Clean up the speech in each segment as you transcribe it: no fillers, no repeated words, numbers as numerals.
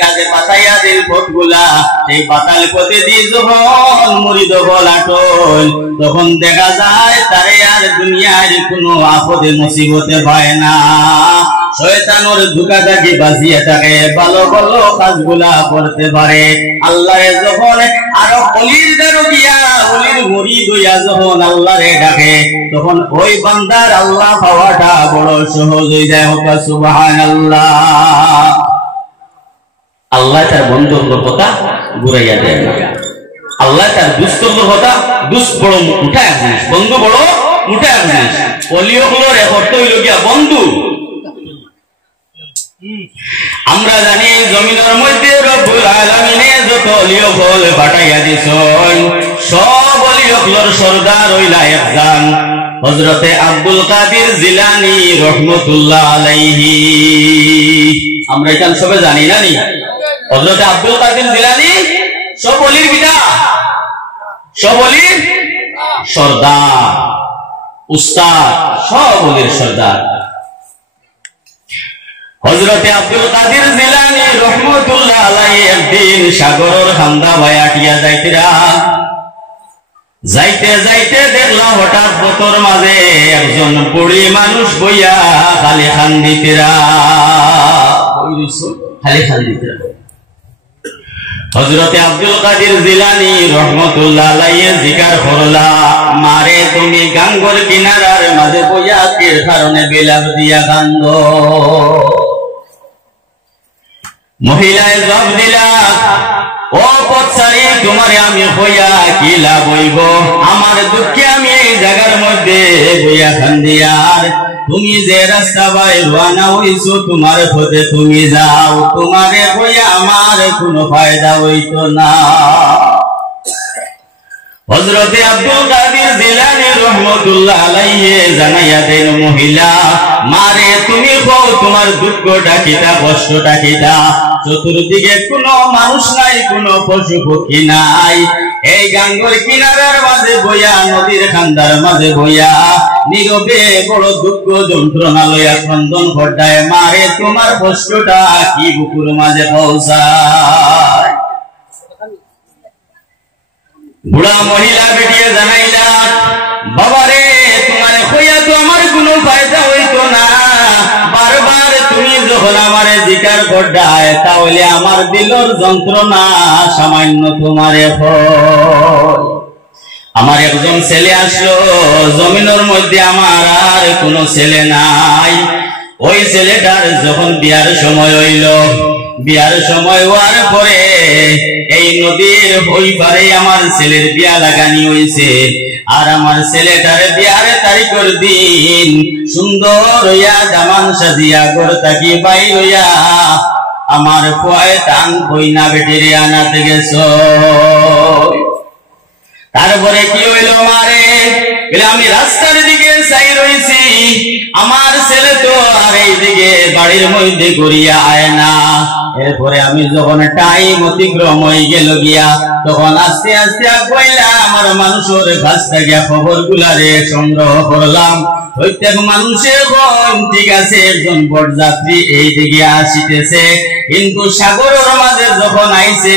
কাজে পাতাইয়া দিল পথগুলা, এই পাতাল পথে দিয়ে যখন মুরিদ বলাটল, তখন দেখা যায় তারে আর দুনিয়ার কোনো আপদে মুসিবতে পায় না। শয়তানের ধোঁকা থেকে বাঁচিয়ে থাকে, ভালো ভালো কাজগুলা করতে পারে। আল্লাহরে যখন আরো অলির দ্বারা গিয়া অলির মুরিদ হইয়া যখন আল্লাহরে ডাকে, তখন ওই বান্দার আল্লাহ পাওয়াটা বড় সহজ হয়ে যায়। হোক সুবহানাল্লাহ। আল্লাহ তার বন্ধুর কথা ঘুরাইয়া দেয় না। আল্লাহ তার দুস্থর কথা বড় উঠায় জিনিস, বন্ধু বড় উঠায় জিনিস। অলিগুলোর অর্থ হইল গিয়া বন্ধু। আমরা জানি জমিনের মধ্যে রব্বুল আলামিনে যত অলিগুল পাঠাইয়া দিছেন, সব অলিগুলোর সরদার হইলা একজন হযরতে আব্দুল কাদের জিলানী রাহমাতুল্লাহ আলাইহি। আমরা এটা সবে জানি না নি? হযরতে আব্দুল কাদের জিলানী সব অলির পিতা, সব অলির সরদার, উস্তাদ, সব অলির সরদার। হযরতে আব্দুল কাদের জিলানী রাহমাতুল্লাহ আলাইহি একদিন সাগরের খান্দা বায়াটিয়া যাইতিরা, যাইতে যাইতে দেখলাম হঠাৎ পথর মাঝে একজন বুড়ি মানুষ বইয়া খালি খান্দিতিরা, খালি খান্দিতিরা। হযরতে আব্দুল কাদের জিলানী রাহমাতুল্লাহ আলাইহি জিকার করলা, মারে তুমি গাঙ্গর কিনারার মাঝে বইয়া কির কারণে বিলাপ দিয়া কান্দো? মহিলায় জবাব দিলা, ও পথচারী, তোমারে আমি হইয়া কি লাভ হইব? আমার দুঃখে আমি এই জায়গার মধ্যে বইয়া কান্দি, আর তুমি যে রাস্তা বাই রওনা হইছো তোমার পথে তুমি যাও, তোমারে বইয়া আমার কোনো ফায়দা হইতো না। হযরতে আব্দুল কাদের জিলানী রাহমাতুল্লাহ আলাইহি জানাইয়া দেন, মহিলা, মারে তুমি কও তোমার দুঃখটা কিটা, কষ্টটা কিটা? চতুর্দিকে কোনো মানুষ নাই, কোনো পশু পক্ষী নাই, এই গাঙ্গর কিনারার মাঝে বইয়া, নদীর খান্দার মাঝে বইয়া নীরবে বড় দুঃখ যন্ত্রণা লইয়া ক্রন্দন ঘটায়। মারে তোমার কষ্টটা কি বুকুর মাঝে পৌঁছায়? বুড়া মহিলা বেটিয়ে জানাইলা, বাবারে, তোমারে হইয়া তো আমার কোনো ফায়দা হইতো না, বারবার তুমি যখন আমারে জিকার করডায়, তাহলে আমার দিলর যন্ত্রণা সামান্য তোমারে হয়। আমার একজন ছেলে আসলো, জমিনের মধ্যে আমার আর কোনো ছেলে নাই। ওই ছেলেটার যখন বিয়ার সময় হইল, বিয়ার সময় হওয়ার পরে এই নদীর ওই পারে আমার ছেলের বিয়া লাগানি হইছে, আর আমার ছেলেটার বিয়ার তারিখের দিন সুন্দর হইয়া জামান সাজিয়া ঘর থাকি বাইর হইয়া আমার পয়তান কইনা বেটিরে আনাতে গেছ। তারপরে কি হইল মারে, আমি রাস্তার দিকে চাই রয়েছি, আমার ছেলে তো আর এই দিকে বাড়ির মধ্যে ঘুরিয়া আয় না। এরপরে আমি যখন টাইম অতিক্রম হয়ে গেল গিয়া, তখন আস্তে আস্তে কইলা আমার মানুষের কাছ থেকে খবর গুলারে সংগ্রহ করলাম। প্রত্যেক মানুষের ঠিক আছে, একজন বরযাত্রী এই দিকে আসিতেছে, কিন্তু সাগরের মাঝে যখন আইছে,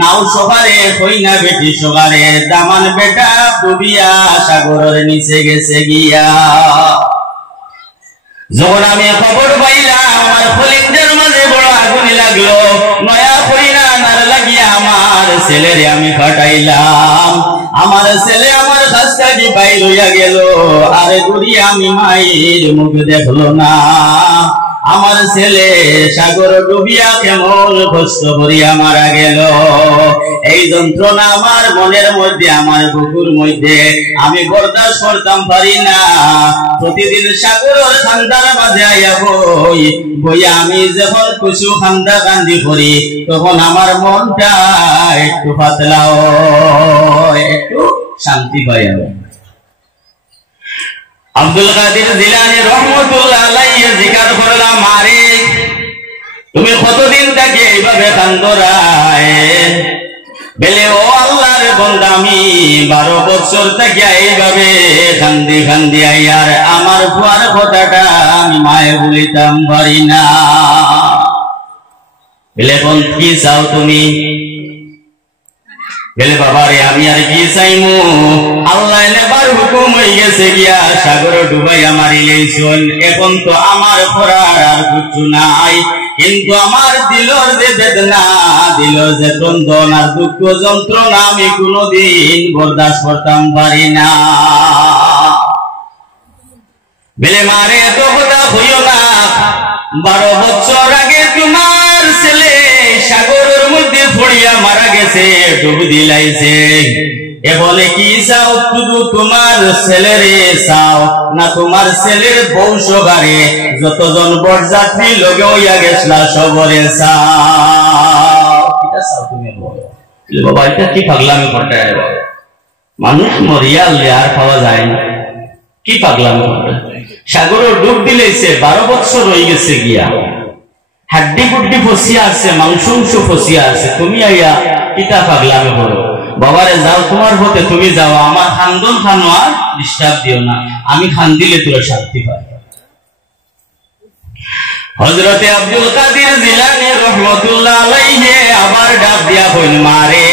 নাও সকারে কইনা বেটি সকারে, দামান বেটা ডুবিয়া সাগরের নিচে গেছে গিয়া। যখন আমি খবর পাইলাম, আমার ফলিংদের মাঝে বড় আগুন লাগলো, নয়া কইনা নার লাগিয়া আমার ছেলেরে আমি ফাটাইলাম। আমার ছেলে আমার কাছ থেকে বাইর হইয়া গেল, আরে ঘুরি আমি মায়ের মুখ দেখলো না। আমার ছেলে সাগর ডুবিয়া কেমন কষ্ট করিয়া মারা গেল। এই যন্ত্রণা আমার মনের মধ্যে, আমার বুকুর মধ্যে আমি বরদাস্ত করতাম পারি না। প্রতিদিন সাগরের খান্দার মাঝে আইয়া বইয়া আমি যখন কিছু খান্দা কান্দি করি, তখন আমার মনটা একটু পাতলা হয়, একটু শান্তি পাই আমি। আব্দুল কাদের জিলানী রাহমাতুল্লাহ আলাইহি জিকার করলাম, মারে তুমি কতদিন থেকে এইভাবে কান্দরায়? বেলে ও আল্লাহর বান্দা, আমি 12 বছর থেকে এইভাবে কান্দি কান্দি আর আমার বুয়ার কথাটা আমি মায়ে বলিতাম পারি না। বলে এখন কি চাও তুমি? বলে বাবারে আমি আর কি চাইমু, আল্লাহ নেবার হুকুম হয়ে গেছে গিয়া সাগর ডুবাইয়া মারিলেইছুন, এখন তো আমার করার আর কিছু নাই। কিন্তু আমার দিলর যে বেদনা, দিলর যে ক্রন্দন আর দুঃখ যন্ত্রণা আমি কোনোদিন বরদাস্ত করতাম পারি না। বলে মারে এত কথা হইও না, 12 বছর আগে তোমার ছেলে সাগরের মধ্যে পড়িয়া মারা গেছে, ডুব দিলাইছে। এবলে কি চাও, শুধু তোমার ছেলেরে চাও না তোমার ছেলের বংশগারে যতজন বরযাত্রী লগে হইয়া গেছলা সবরে চাও? এটা চাও তুমি? বাবা এটা কি পাগলামি করতে, মানুষ মরিয়া আর পাওয়া যায় না, কি পাগলামি করতে? সাগরের ডুব দিলেছে, 12 বছর হয়ে গেছে গিয়া, হাড্ডি গুড্ডি ফসিয়া আছে, মাংস ফসিয়া আছে, তুমি আইয়া কিতা পাগলামি করো? বাবারে যাও তোমার হতে তুমি যাও, আমার খান্দন খানো আর ডিস্টার্ব দিও না, আমি খান দিলে তোরা শান্তি পাই। হযরতে আব্দুল কাদের জিলানী রাহমাতুল্লাহ আলাইহি আবার ডাক দিয়া কইল, মারে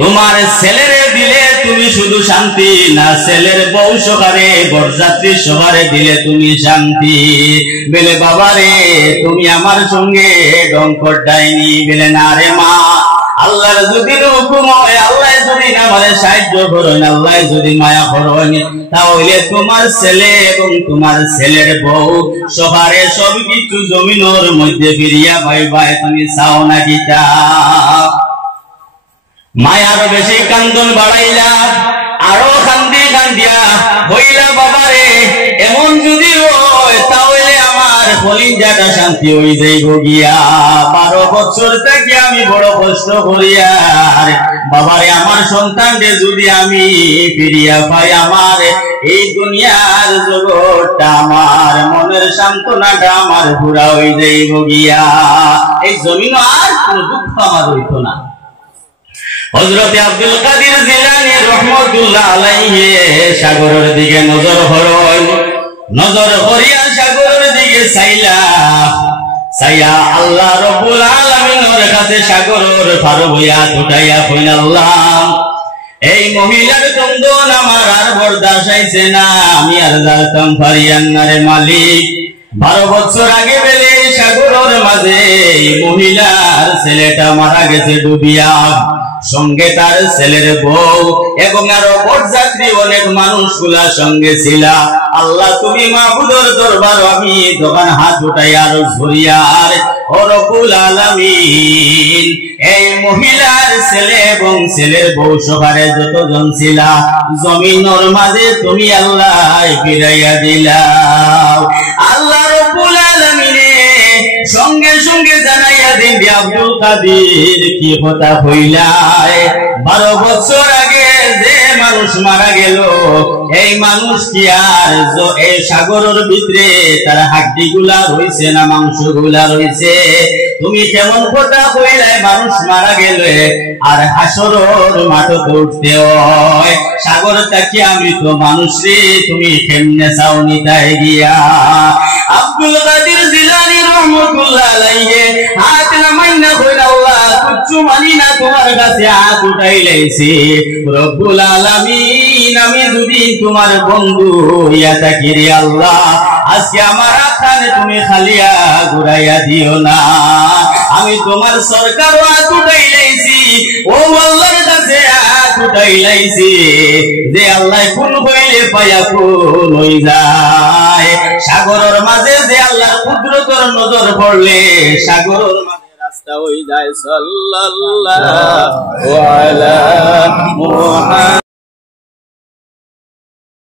তোমার ছেলেরে দিলে তুমি শুধু শান্তি না, ছেলের বংশকারে বরযাত্রী সবারে দিলে তুমি শান্তি। বলে বাবারে তুমি আমার সঙ্গে ডঙ্কর ডাইনি? বলে না রে মা, আল্লাহর যদি হুকুম হয়, আল্লাহ যদি আমারে সাহায্য করেন, আল্লাহ যদি মায়া করেন, তাহলে তোমার ছেলে এবং তোমার ছেলের বউ সবারে সবকিছু জমিনের মধ্যে ফিরিয়া পাইবাই। তুমি চাও নাকি তা? মায়ার বেশি কান্দন বাড়াইলা, আরো কান্দিয়া হইলা বাবারে এমন যদি হয় তাহলে আমার কলিজাটা শান্তি হয়ে যাইব গিয়া। 12 বছর থেকে আমি বড় কষ্ট করিয়া বাবারে আমার সন্তানকে যদি আমি ফিরিয়া পাই, আমার এই দুনিয়ার জগৎটা, আমার মনের সান্ত্বনাটা আমার পুরা হয়ে যাইব গিয়া। এই জমিন আর কোন দুঃখ আমার হইত না। হযরতে আব্দুল কাদের জিলানী রাহমাতুল্লাহ আলাইহি সাগরের দিকে নজর করেন, নজর করিয়া সাগরের দিকে চাইয়া আল্লাহ রাব্বুল আলামিনের কাছে সাগরের পার হইয়া উঠাইয়া কইল, আল্লাহ এই মহিলার ক্রন্দন আমার আর বরদাস্ত হইছে না, আমি আর যাইতাম পারিয়ান না রে মালিক। 12 বছর আগে বেলে সাগরের মাঝে মহিলার ছেলেটা মারা গেছে ডুবিয়া, সঙ্গে তার ছেলের বউ এবং আরো বরযাত্রী অনেক মানুষগুলা সঙ্গে ছিল। আল্লাহ তুমি মাহবুদের দরবার আমি দোকান হাত উঠাই আর ঝরিয়ার ও রব্বুল আলামিন, এই মহিলার ছেলে এবং ছেলের বউ সবারে যতজন ছিল জমিনের মাঝে তুমি আল্লাহ ফিরাইয়া দিলাও। আল্লাহ রব্বুল আলামিনে সঙ্গে সঙ্গে জানাইয়া দিন আব্দুল কাদের কি কথা হইলাই, 12 বছর আগে যে মানুষ মারা গেল এই মানুষ কি আর এই সাগরের ভিতরে তার হাড্ডি গুলা রয়েছে না মাংস গুলা রয়েছে? তুমি কেমন কথা হইলাই, মানুষ মারা গেলে আর হাসরের মাঠে উঠতে হয়, সাগরটা কি আমি তো মানুষ রে, তুমি কেমনে চাওনি তাই গিয়া? আব্দুল কাদের জিলানী রাহমাতুল্লাহ আলাইহি হাত নামাইনা কইল, আল্লাহ কিচ্ছু মানি না, তোমার কাছে হাত উঠাইলেছি। রব্বুল আলামিন আমি যদি তোমার বন্ধু হইয়া থাকি রে আল্লাহ, আজকে আমার আখানে তুমি খালিয়া ঘুরাইয়া দিও না। আমি তোমার সরকার হাত উঠাইলেছি, ও আল্লাহর কাছে হাত উঠাইলেছি যে আল্লাহ কোন হইলে পায়া কোন হই যায়। সাগরের মাঝে যে আল্লাহর কুদরতের নজর পড়লে সাগরের মাঝে রাস্তা হয়ে যায়। সাল্লাল্লাহু আলা মুহাম্মাদ।